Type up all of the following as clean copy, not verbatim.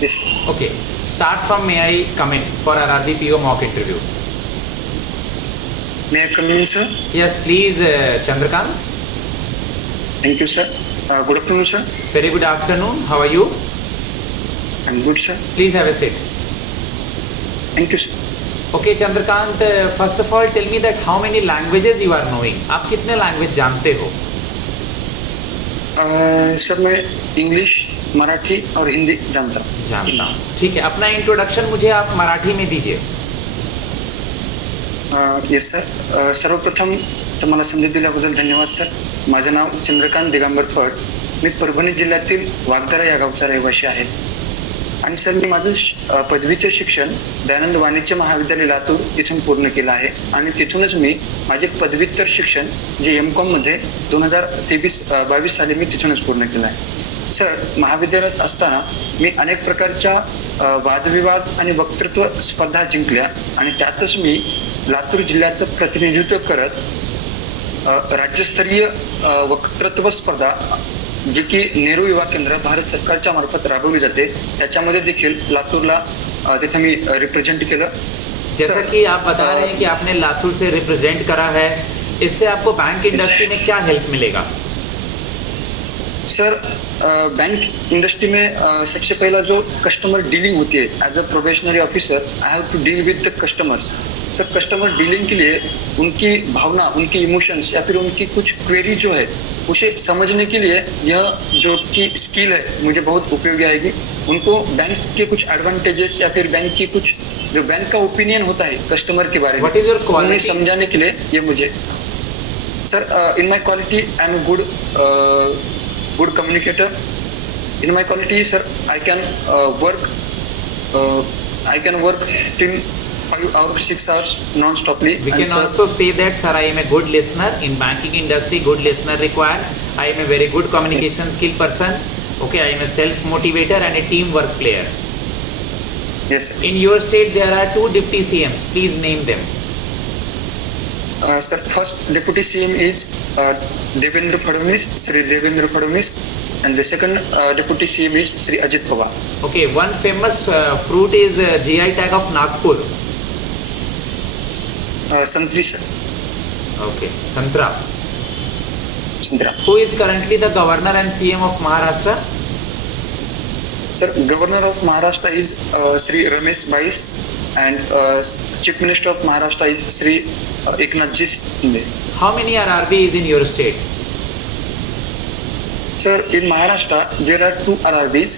Yes. Okay. Start from may I come in for our RDPO mock interview? May I come in, sir? Yes, please, Chandrakant. Thank you, sir. Good afternoon, sir. Very good afternoon. How are you? I'm good, sir. Please have a seat. Thank you, sir. Okay, Chandrakant. First of all, tell me that how many languages you are knowing. आप कितने language जानते हो? Sir मैं English, Marathi और हिंदी जानता हूँ. ठीक है. अपना इंट्रोडक्शन मुझे आप मराठी में दीजिए. Yes sir. सर्वप्रथम तर मला संधी दिल्याबद्दल धन्यवाद सर. माझे नाव चंद्रकांत दिगंबर फड. मी परभणी जिल्ह्यातील वागदरा या गावचा रहिवासी आहे. आणि सर मी माझं पदवीचे शिक्षण दयानंद वाणिज्य महाविद्यालय लातूर इथून पूर्ण केलं आहे. आणि तिथूनच मी माझे पदव्युत्तर शिक्षण जे M.Com मध्ये 2023-22 साली मी तिथूनच पूर्ण केलं आहे. सर महाविद्यालयात असताना मी अनेक प्रकारच्या वादविवाद आणि वक्तृत्व स्पर्धा जिंकल्या आणि त्यातच मी लातूर जिल्ह्याचं प्रतिनिधित्व करत राज्यस्तरीय वक्तृत्व स्पर्धा जी की नेहरू युवा केंद्र भारत सरकारच्या मार्फत राबवली जाते त्याच्यामध्ये देखील लातूरला तिथे मी रिप्रेझेंट केलं. जैसा कि आप बता रहे हैं कि आपने लातूर से रिप्रेजेंट करा है, इससे आपको बैंक इंडस्ट्री में क्या हेल्प मिलेगा? सर बैंक इंडस्ट्री में सबसे पहला जो कस्टमर डीलिंग होती है as a probationary officer I have to deal with the customers. Sir customer dealing के लिए उनकी भावना, उनकी इमोशंस या फिर उनकी कुछ क्वेरी जो है उसे समझने के लिए यह जो की स्किल है मुझे बहुत उपयोगी आएगी. उनको बैंक के कुछ एडवांटेजेस या फिर बैंक की कुछ जो बैंक का ओपिनियन होता है कस्टमर के बारे में उन्हें समझाने के लिए ये मुझे sir in my quality I am good communicator. In my quality, sir, I can work till 5 hours, 6 hours non-stoply. We can also say that, sir, I am a good listener. In banking industry, good listener required. I am a very good communication skill person. Okay, I am a self-motivator and a teamwork player. Yes, sir. In your state, there are 2 deputy CMs. Please name them. Sir, first deputy CM is Devendra Fadnavis, Sri Devendra Fadnavis, and the second deputy CM is Sri Ajit Pawar. Okay, one famous fruit is GI tag of Nagpur. Santri, sir. Okay, Santra. Santra. Who is currently the governor and CM of Maharashtra? Sir, governor of Maharashtra is Sri Ramesh Bais, and Chief Minister of Maharashtra is Sri Eknath Shinde. How many RRBs in your state? Sir, in Maharashtra there are 2 RRBs.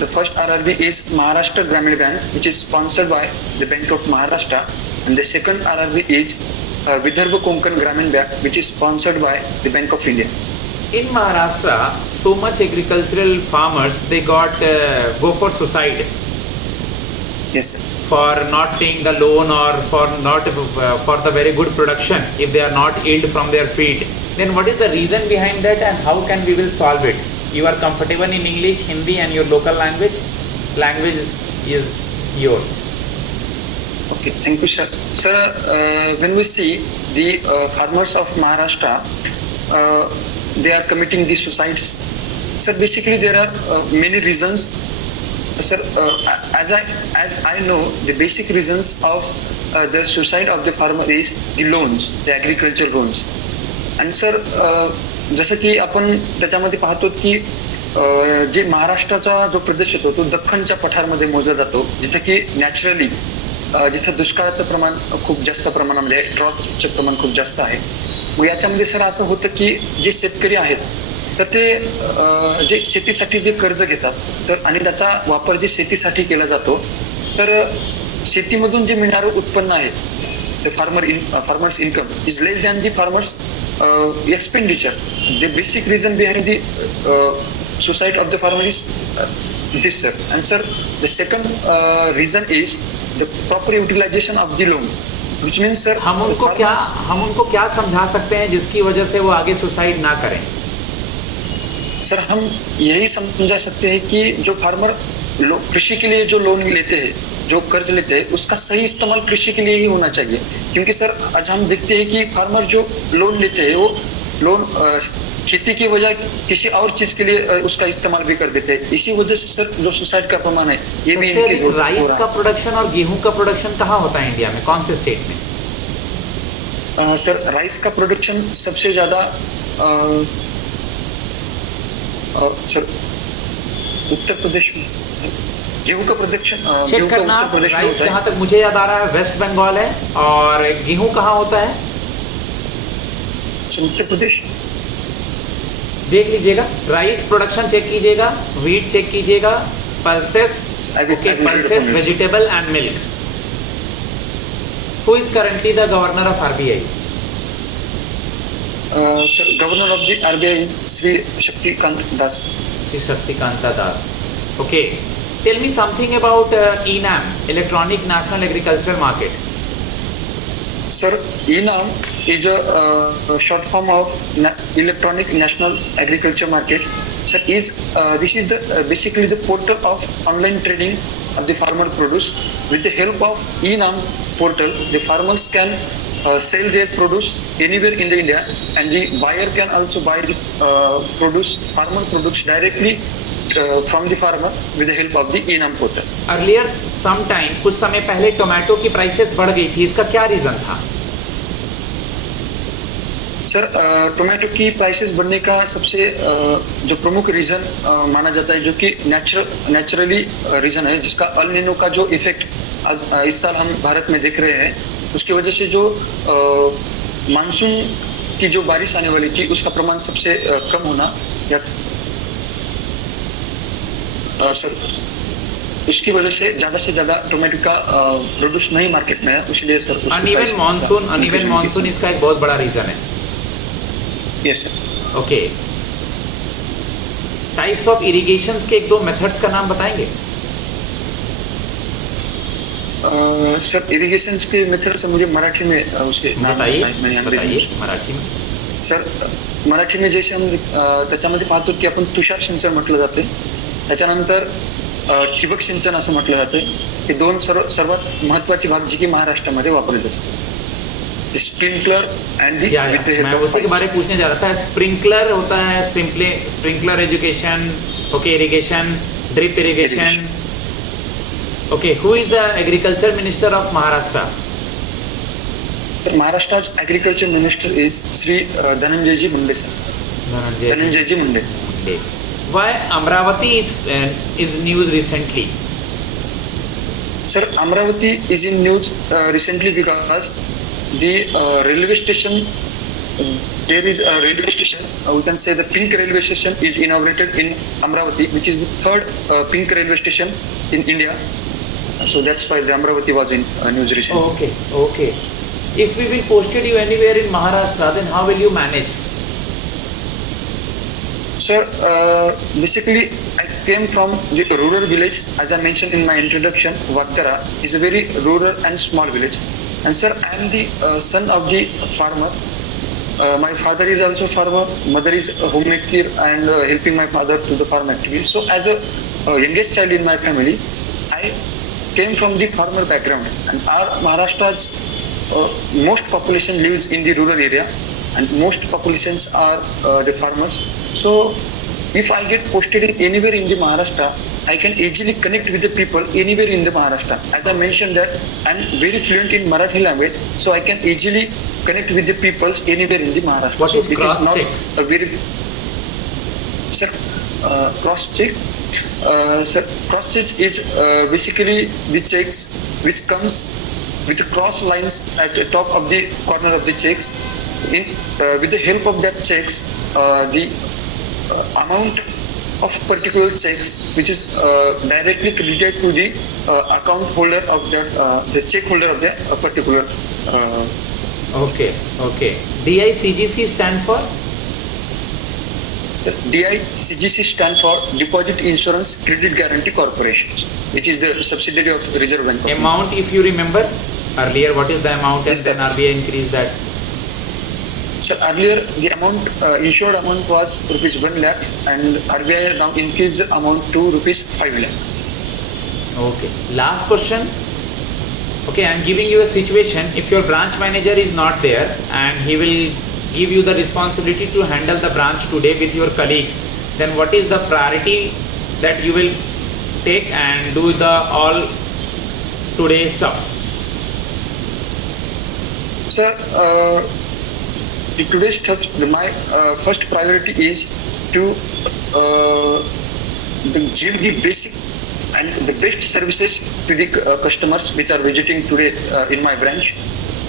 The first RRB is Maharashtra Gramin Bank, which is sponsored by the Bank of Maharashtra, and the second RRB is Vidarbha Konkan Gramin Bank, which is sponsored by the Bank of India. In Maharashtra, so much agricultural farmers, they got go for suicide. Yes, sir. For not paying the loan or for not for the very good production if they are not yield from their field. Then what is the reason behind that and how can we will solve it? You are comfortable in English, Hindi and your local language. Language is yours. Okay, thank you, sir. Sir, when we see the farmers of Maharashtra, they are committing these suicides. Sir, basically there are many reasons. Sir, as I know, the basic reasons of the suicide of the farmer is the loans, the agriculture loans. And sir, जसं की आपण त्याच्यामध्ये पाहतो की जे महाराष्ट्राचा जो प्रदेश येतो तो दख्खनच्या पठारमध्ये मोजला जातो, जिथे की नॅचरली जिथे दुष्काळाचं प्रमाण खूप जास्त प्रमाणामध्ये आहे, ड्रॉपचं प्रमाण खूप जास्त आहे. मग याच्यामध्ये सर असं होतं की जे शेतकरी आहेत तर ते जे शेतीसाठी जे कर्ज घेतात तर आणि त्याचा वापर जे शेतीसाठी केला जातो तर शेतीमधून जे मिळणारं उत्पन्न आहे the farmer's income is less than the farmer's expenditure. The basic reason behind the suicide of the farmer is this, sir. And sir, the second reason is the proper utilization of the loan, which means sir, हम उनको क्या समझा सकते हैं जिसकी वजह से वो आगे सुसाइड ना करें? सर, हम यही समझा सकते हैं कि जो फार्मर कृषि के लिए जो लोन लेते हैं, जो कर्ज लेते हैं, उसका सही इस्तेमाल कृषि के लिए ही होना चाहिए. क्योंकि सर आज हम देखते हैं कि फार्मर जो लोन लेते हैं वो लोन खेती की बजाय किसी और चीज के लिए उसका इस्तेमाल भी कर देते हैं। इसी वजह से सर जो सुसाइड का प्रमाण है ये भी सबसे इनकी अधिक हो राइस रहा का प्रोडक्शन और गेहूं का प्रोडक्शन कहाँ होता है इंडिया में, कौन से स्टेट में? सर राइस का प्रोडक्शन सबसे ज्यादा सर उत्तर प्रदेश में, गेहूं का प्रोडक्शन चेक गेहूं का करना। उत्तर प्रदेश में राइस होता है। जहाँ तक मुझे याद आ रहा है वेस्ट बंगाल है, और गेहूं कहाँ होता है? सर उत्तर प्रदेश। देख लीजिएगा, राइस प्रोडक्शन चेक कीजिएगा, व्हीट चेक कीजिएगा, pulses, I will read pulses, the vegetable and milk. Who is currently the governor of RBI? Sir governor of the RBI Shri Shaktikanta Das. Shri Shaktikanta Das. Okay, tell me something about ENAM, electronic national agriculture market. Sir, ENAM is a short form of Electronic National Agriculture Market. Sir, this is basically the portal of online trading of the farmer produce. With the help of ENAM portal, the farmers can sell their produce anywhere in the India, and the buyer can also buy the farmer produce directly from the farmer with the help of the ENAM portal. Earlier some time, कुछ समय पहले tomato की prices बढ़ गई थी, इसका क्या reason था? सर टोमेटो की प्राइसेस बढ़ने का सबसे जो प्रमुख रीजन माना जाता है, जो कि नेचुरली रीजन है, जिसका अल नीनो का जो इफेक्ट आज इस साल हम भारत में देख रहे हैं, उसकी वजह से जो मानसून की जो बारिश आने वाली थी उसका प्रमाण सबसे कम होना, या सर इसकी वजह से ज्यादा टोमेटो का प्रोड्यूस नहीं मार्केट में है, इसलिए सर अनइवन मॉनसून इसका एक बहुत बड़ा रीजन है। Yes sir. Okay, types of irrigations के एक दो मेथड्स का नाम बताएंगे? सर इरिगेशन के मेथड से मुझे मराठी में उसके नाम बताइए मराठी में। सर मराठी में जैसे हम त्याच्यामध्ये पाहतो की आपण तुषार सिंचन म्हटलं जाते, त्याच्यानंतर ठिबक सिंचन असं म्हटलं जाते। हे दोन सर्वात महत्वाची भाग जी की महाराष्ट्रामध्ये वापरले जाते, स्प्रिंकलर एंड मैं उसी के बारे में पूछने जा रहा था। स्प्रिंकलर होता है, sprinkler education, okay, irrigation, drip irrigation. Okay, who is the agriculture minister of Maharashtra? Maharashtra's agriculture minister is Shri Dhananjayji Munde sir. Dhananjayji Munde. Why Amravati is news recently? Sir, Amravati is in news recently because the railway station, there is a railway station, we can say the pink railway station is inaugurated in Amravati, which is the third pink railway station in India. So that's why the Amravati was in news recently. Okay. If we will posted you anywhere in Maharashtra, then how will you manage? Sir, basically I came from the rural village. As I mentioned in my introduction, Vaktara is a very rural and small village. And sir, I am the son of the farmer. My father is also farmer. Mother is a homemaker and helping my father to the farm activities. So as a youngest child in my family, I came from the farmer background. And our Maharashtra's most population lives in the rural area, and most populations are the farmers. So if I get posted in anywhere in the Maharashtra, I can easily connect with the people anywhere in the Maharashtra. As I mentioned that I'm very fluent in Marathi language, so I can easily connect with the people anywhere in the Maharashtra. What is cross-check? A very sir, cross-check. Sir, cross-check is basically the checks which comes with the cross lines at the top of the corner of the checks. With the help of that checks, the amount of particular checks which is directly credited to the account holder of that, the check holder of the particular. Okay. DICGC stand for? DICGC stand for Deposit Insurance Credit Guarantee Corporation, which is the subsidiary of Reserve Bank of India. Amount, if you remember earlier, what is the amount, and Yes, then sir. RBI increased that? So earlier the amount, insured amount was rupees 1 lakh, and RBI now increased the amount to rupees 5 lakh. Okay. Last question. Okay, I'm giving you a situation. If your branch manager is not there and he will give you the responsibility to handle the branch today with your colleagues, then what is the priority that you will take and do the all today stuff? Sir, in today's stuff, my first priority is to give the basic and the best services to the customers which are visiting today in my branch.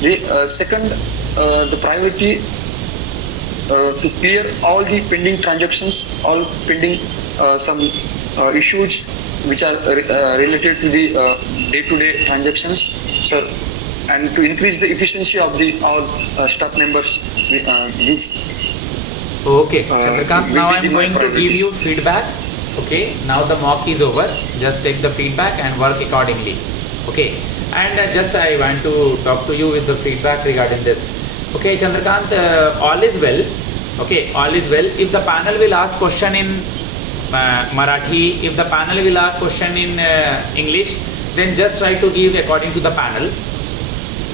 The second, the priority to clear all the pending transactions, all pending some issues which are related to the day-to-day transactions, sir, and to increase the efficiency of the all staff members. This Okay, Chandrakant, will now be I am my going to give priorities. you feedback. Okay, now the mock is over. Just take the feedback and work accordingly. Okay, and just I want to talk to you with the feedback regarding this. Okay, Chandrakant, all is well. Okay, all is well. If the panel will ask question in Marathi, if the panel will ask question in English, then just try to give according to the panel.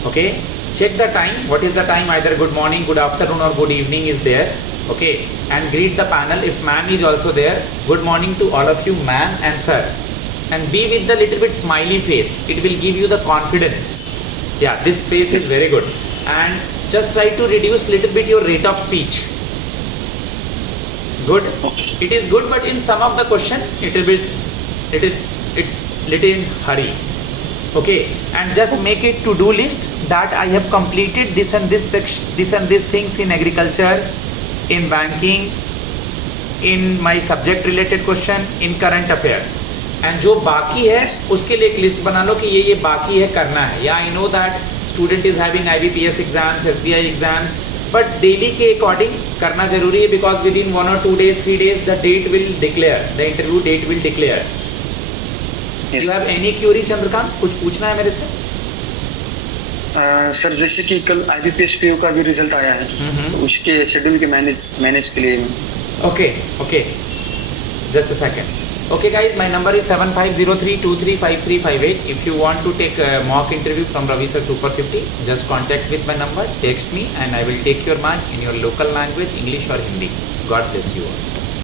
Okay, check the time. What is the time? Either good morning, good afternoon, or good evening is there. Okay, and greet the panel. If ma'am is also there, good morning to all of you, ma'am and sir. And be with the little bit smiley face. It will give you the confidence. Yeah, this face is very good. And just try to reduce little bit your rate of speech. Good. It is good, but in some of the question, it's little in hurry. Okay, and just make it to-do list that I have completed this and this section, this and these things in agriculture, in banking, in my subject related question, in current affairs. And जो बाकी है उसके लिए एक list बना लो कि ये बाकी है करना है. Yeah, I know that student is having IBPS exams, SBI exams, but daily के according करना जरूरी है because within 1 or 2 days, 3 days the date will declare, the interview date will declare. Yes. You have any query, Chandrakant? कुछ पूछना है मेरे से? Sir जैसे कि कल IBPS PO का भी रिजल्ट आया है, तो उसके शेड्यूल के मैनेज के लिए. Okay, okay. Just a second. Okay guys, my number is 7503235358. If you want to take a mock interview from Ravi Sir Super 50, just contact with my number, text me and I will take your mark in your local language, English or Hindi. God bless you all.